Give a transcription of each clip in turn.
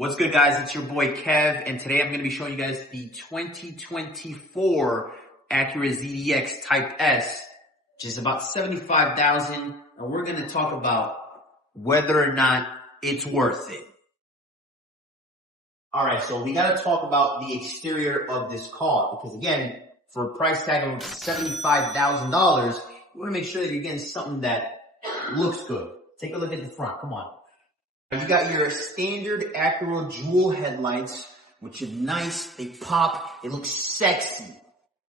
What's good, guys? It's your boy Kev, and today I'm going to be showing you guys the 2024 Acura ZDX Type S, which is about $75,000, and we're going to talk about whether or not it's worth it. All right, so we got to talk about the exterior of this car because, again, for a price tag of $75,000, you want to make sure that you're getting something that looks good. Take a look at the front. Come on. You got your standard Acura jewel headlights, which are nice. They pop. It looks sexy.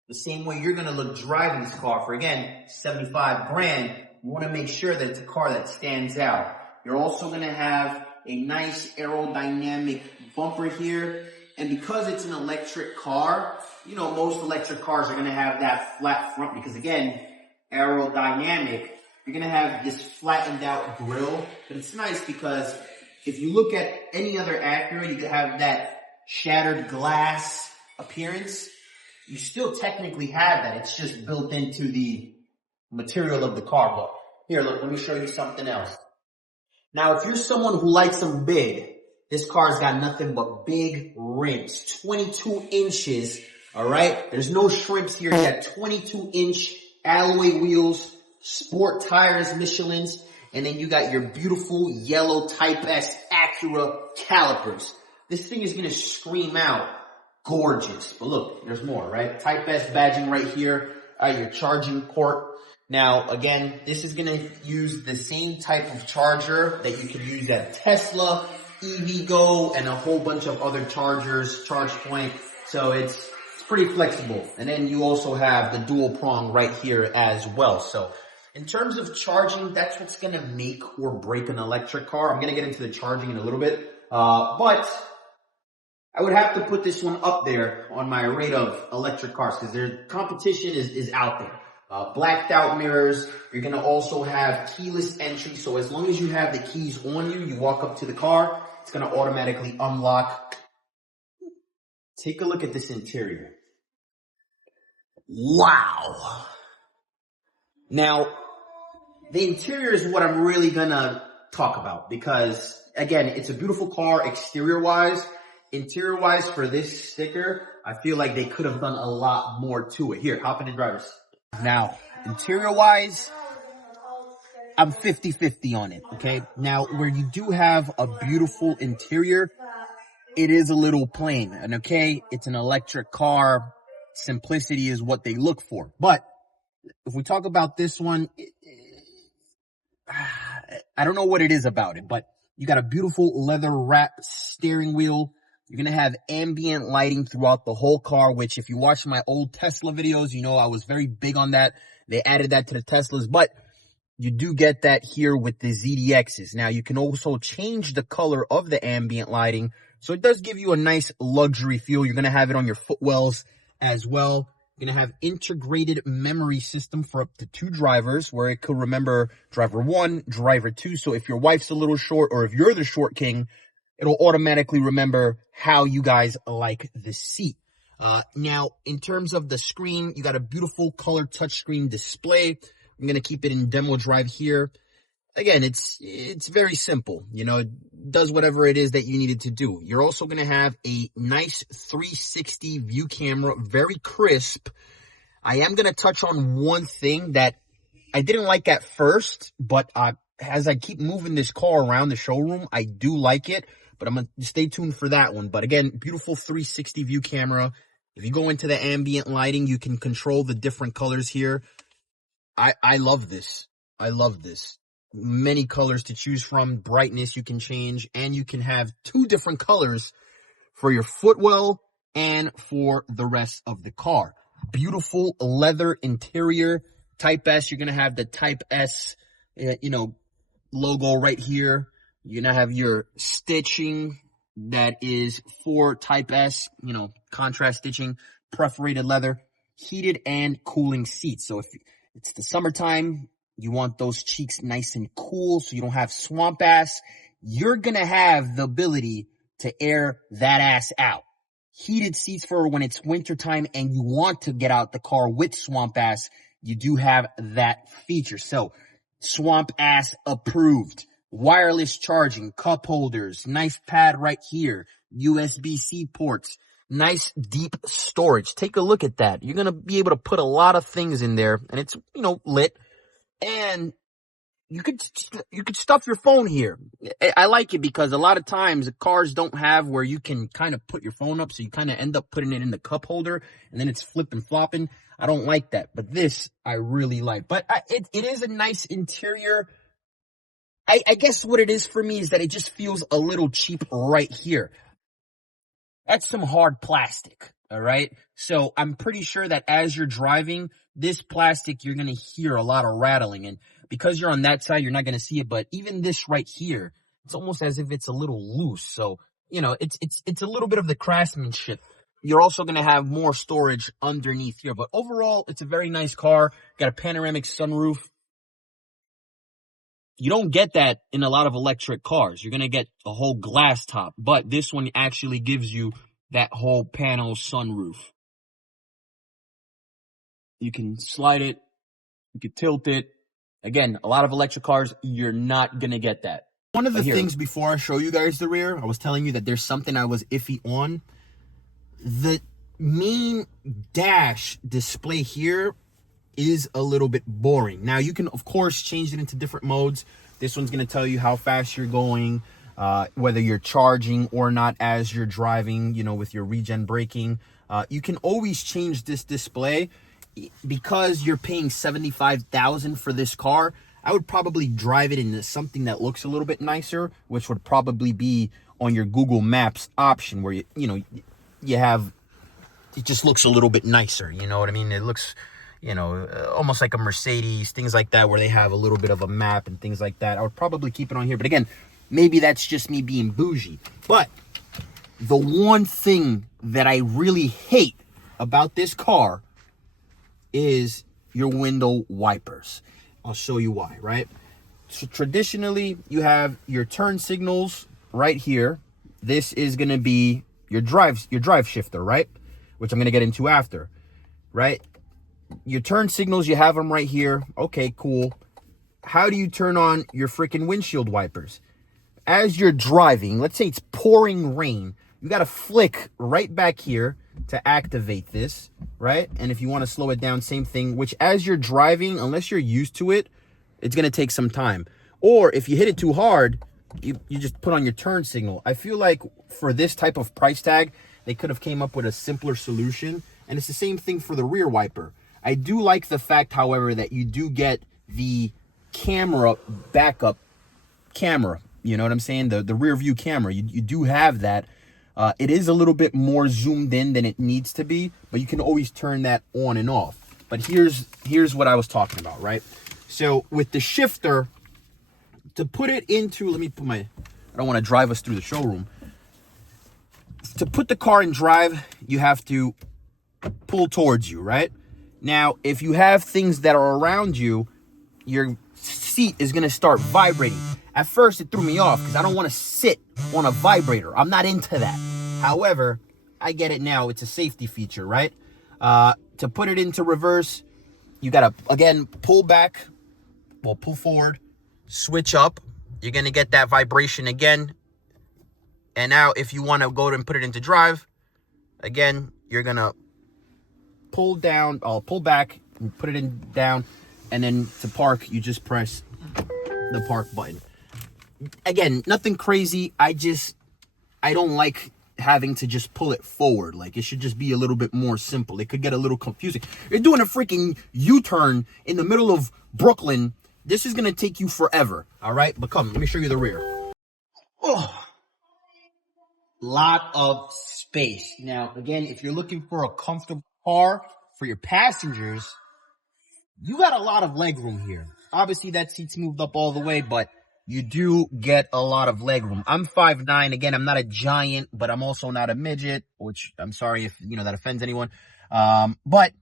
The same way you're going to look driving this car for, again, 75 grand. You want to make sure that it's a car that stands out. You're also going to have a nice aerodynamic bumper here. And because it's an electric car, you know, most electric cars are going to have that flat front because, again, aerodynamic. You're going to have this flattened out grille. But it's nice because if you look at any other Acura, you could have that shattered glass appearance. You still technically have that. It's just built into the material of the car. But here, look, let me show you something else. Now, if you're someone who likes them big, this car's got nothing but big rims. 22 inches, all right? There's no shrimps here. You got 22-inch alloy wheels, sport tires, Michelin's, and then you got your beautiful yellow Type S Acura calipers. This thing is going to scream out gorgeous. But look, there's more, right? Type S badging right here, your charging port. Now, again, this is going to use the same type of charger that you can use at Tesla, EVgo, and a whole bunch of other chargers, ChargePoint. So it's pretty flexible. And then you also have the dual prong right here as well. So in terms of charging, that's what's going to make or break an electric car. I'm going to get into the charging in a little bit. But I would have to put this one up there on my rate of electric cars because their competition is out there. Blacked out mirrors. You're going to also have keyless entry. So as long as you have the keys on you, you walk up to the car, it's going to automatically unlock. Take a look at this interior. Wow. Now, the interior is what I'm really going to talk about because, again, it's a beautiful car exterior-wise. Interior-wise, for this sticker, I feel like they could have done a lot more to it. Here, hop in the driver's. Now, interior-wise, I'm 50-50 on it, okay? Now, where you do have a beautiful interior, it is a little plain. And, okay, it's an electric car. Simplicity is what they look for. But if we talk about this one, I don't know what it is about it, but you got a beautiful leather wrapped steering wheel. You're going to have ambient lighting throughout the whole car, which if you watch my old Tesla videos, you know I was very big on that. They added that to the Teslas, but you do get that here with the ZDXs. Now, you can also change the color of the ambient lighting, so it does give you a nice luxury feel. You're going to have it on your footwells as well. You're going to have integrated memory system for up to 2 drivers, where it could remember driver 1, driver 2. So if your wife's a little short or if you're the short king, it'll automatically remember how you guys like the seat. Now, in terms of the screen, you got a beautiful color touchscreen display. I'm going to keep it in demo drive here. Again, it's very simple. You know, it does whatever it is that you need it to do. You're also going to have a nice 360 view camera, very crisp. I am going to touch on one thing that I didn't like at first, but as I keep moving this car around the showroom, I do like it. But I'm going to stay tuned for that one. But again, beautiful 360 view camera. If you go into the ambient lighting, you can control the different colors here. I love this. I love this. Many colors to choose from. Brightness you can change. And you can have 2 different colors for your footwell and for the rest of the car. Beautiful leather interior. Type S, you're going to have the Type S, logo right here. You're going to have your stitching that is for Type S, contrast stitching, perforated leather, heated and cooling seats. So if it's the summertime, you want those cheeks nice and cool so you don't have swamp ass, you're going to have the ability to air that ass out. Heated seats for when it's wintertime and you want to get out the car with swamp ass, you do have that feature. So swamp ass approved. wireless charging, cup holders, nice pad right here, USB-C ports, nice deep storage. Take a look at that. You're going to be able to put a lot of things in there, and it's, lit. And you could stuff your phone here. I like it because a lot of times cars don't have where you can kind of put your phone up, so you kind of end up putting it in the cup holder, and then it's flipping flopping. I don't like that, but this I really like. But it is a nice interior. I guess what it is for me is that it just feels a little cheap right here. That's some hard plastic, all right? So I'm pretty sure that as you're driving, this plastic, you're going to hear a lot of rattling. And because you're on that side, you're not going to see it. But even this right here, it's almost as if it's a little loose. So, it's a little bit of the craftsmanship. You're also going to have more storage underneath here. But overall, it's a very nice car. Got a panoramic sunroof. You don't get that in a lot of electric cars. You're going to get a whole glass top. But this one actually gives you that whole panel sunroof. You can slide it. You can tilt it. Again, a lot of electric cars, you're not going to get that. One of the things before I show you guys the rear, I was telling you that there's something I was iffy on. The main dash display here is a little bit boring. Now, you can, of course, change it into different modes. This one's going to tell you how fast you're going, whether you're charging or not as you're driving, with your regen braking. You can always change this display. Because you're paying $75,000 for this car, I would probably drive it into something that looks a little bit nicer, which would probably be on your Google Maps option where, you have, it just looks a little bit nicer. You know what I mean? It looks, almost like a Mercedes, things like that, where they have a little bit of a map and things like that. I would probably keep it on here. But again, maybe that's just me being bougie. But the one thing that I really hate about this car is your window wipers. I'll show you why, right? So traditionally, you have your turn signals right here. This is going to be your drive shifter, right? Which I'm going to get into after, right? Your turn signals, you have them right here. Okay, cool. How do you turn on your freaking windshield wipers? As you're driving, let's say it's pouring rain, you got to flick right back here to activate this, right? And if you want to slow it down, same thing, which as you're driving, unless you're used to it, it's going to take some time. Or if you hit it too hard, you just put on your turn signal. I feel like for this type of price tag, they could have came up with a simpler solution. And it's the same thing for the rear wiper. I do like the fact, however, that you do get the camera backup camera. You know what I'm saying? The rear view camera. You do have that. It is a little bit more zoomed in than it needs to be, but you can always turn that on and off. But here's what I was talking about, right? So with the shifter, to put it into, let me put I don't want to drive us through the showroom. To put the car in drive, you have to pull towards you, right? Now, if you have things that are around you, your seat is going to start vibrating. At first, it threw me off because I don't want to sit on a vibrator. I'm not into that. However, I get it now. It's a safety feature, right? To put it into reverse, you got to, again, pull back, pull forward, switch up. You're going to get that vibration again. And now if you want to go and put it into drive, again, you're going to pull down, pull back, and put it in down. And then to park, you just press the park button. Again, nothing crazy. I don't like having to just pull it forward. Like, it should just be a little bit more simple. It could get a little confusing. You're doing a freaking U-turn in the middle of Brooklyn. This is going to take you forever. All right? But come, let me show you the rear. Oh, lot of space. Now, again, if you're looking for a comfortable car for your passengers, you got a lot of leg room here. Obviously, that seat's moved up all the way, but you do get a lot of leg room. I'm 5'9". Again, I'm not a giant, but I'm also not a midget, which I'm sorry if, that offends anyone. But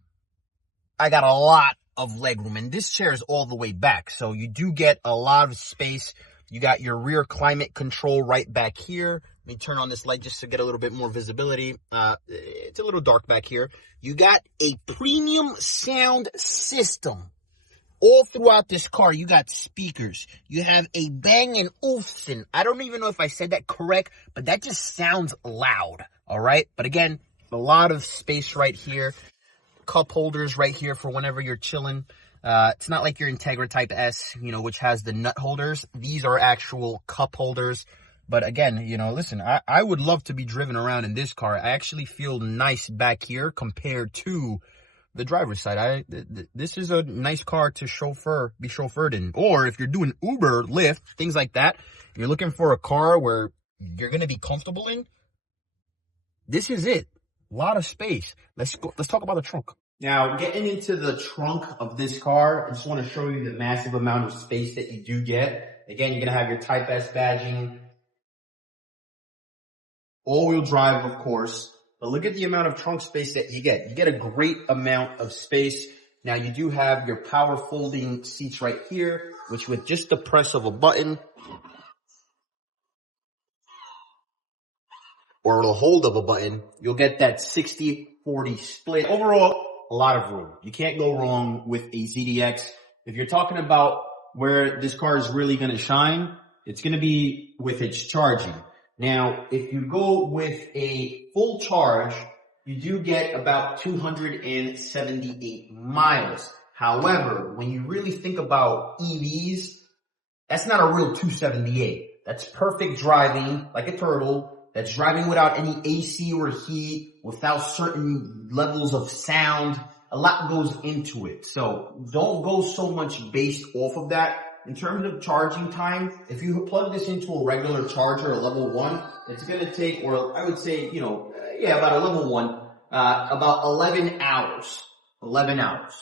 I got a lot of leg room, and this chair is all the way back. So you do get a lot of space. You got your rear climate control right back here. Let me turn on this light just to get a little bit more visibility. It's a little dark back here. You got a premium sound system all throughout this car, you got speakers. You have a Bang & Olufsen. I don't even know if I said that correct, but that just sounds loud, all right? But again, a lot of space right here. Cup holders right here for whenever you're chilling. It's not like your Integra Type S, you know, which has the nut holders. These are actual cup holders. But again, you know, listen, I would love to be driven around in this car. I actually feel nice back here compared to the driver's side. This is a nice car to be chauffeured in. Or if you're doing Uber, Lyft, things like that, you're looking for a car where you're going to be comfortable in, this is it. A lot of space. Let's talk about the trunk. Now, getting into the trunk of this car, I just want to show you the massive amount of space that you do get. Again, you're going to have your Type S badging, all-wheel drive, of course. But look at the amount of trunk space that you get. You get a great amount of space. Now, you do have your power folding seats right here, which with just the press of a button or the hold of a button, you'll get that 60-40 split. Overall, a lot of room. You can't go wrong with a ZDX. If you're talking about where this car is really going to shine, it's going to be with its charging. Now, if you go with a full charge, you do get about 278 miles. However, when you really think about EVs, that's not a real 278. That's perfect driving, like a turtle. That's driving without any AC or heat, without certain levels of sound. A lot goes into it. So don't go so much based off of that. In terms of charging time, if you plug this into a regular charger, a level 1, it's going to take, or I would say, you know, about a level 1, about 11 hours. 11 hours.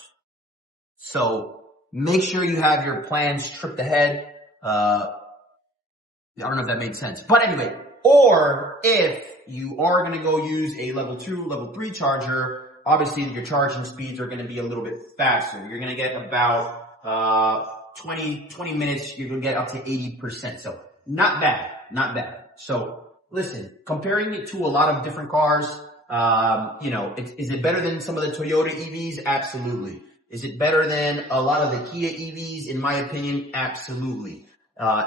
So make sure you have your plans tripped ahead. I don't know if that made sense. But anyway, or if you are going to go use a level 2, level 3 charger, obviously your charging speeds are going to be a little bit faster. You're going to get about 20 minutes, you're going to get up to 80%. So not bad, not bad. So listen, comparing it to a lot of different cars, you know, is it better than some of the Toyota EVs? Absolutely. Is it better than a lot of the Kia EVs? In my opinion, absolutely.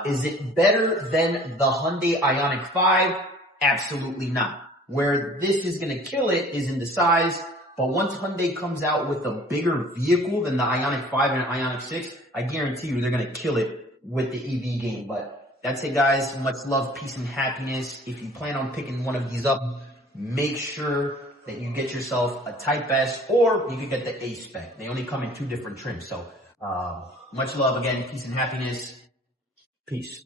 Is it better than the Hyundai Ioniq 5? Absolutely not. Where this is going to kill it is in the size. But once Hyundai comes out with a bigger vehicle than the Ioniq 5 and Ioniq 6, I guarantee you they're going to kill it with the EV game. But that's it, guys. Much love, peace, and happiness. If you plan on picking one of these up, make sure that you get yourself a Type S, or you can get the A-Spec. They only come in 2 different trims. So much love again, peace and happiness. Peace.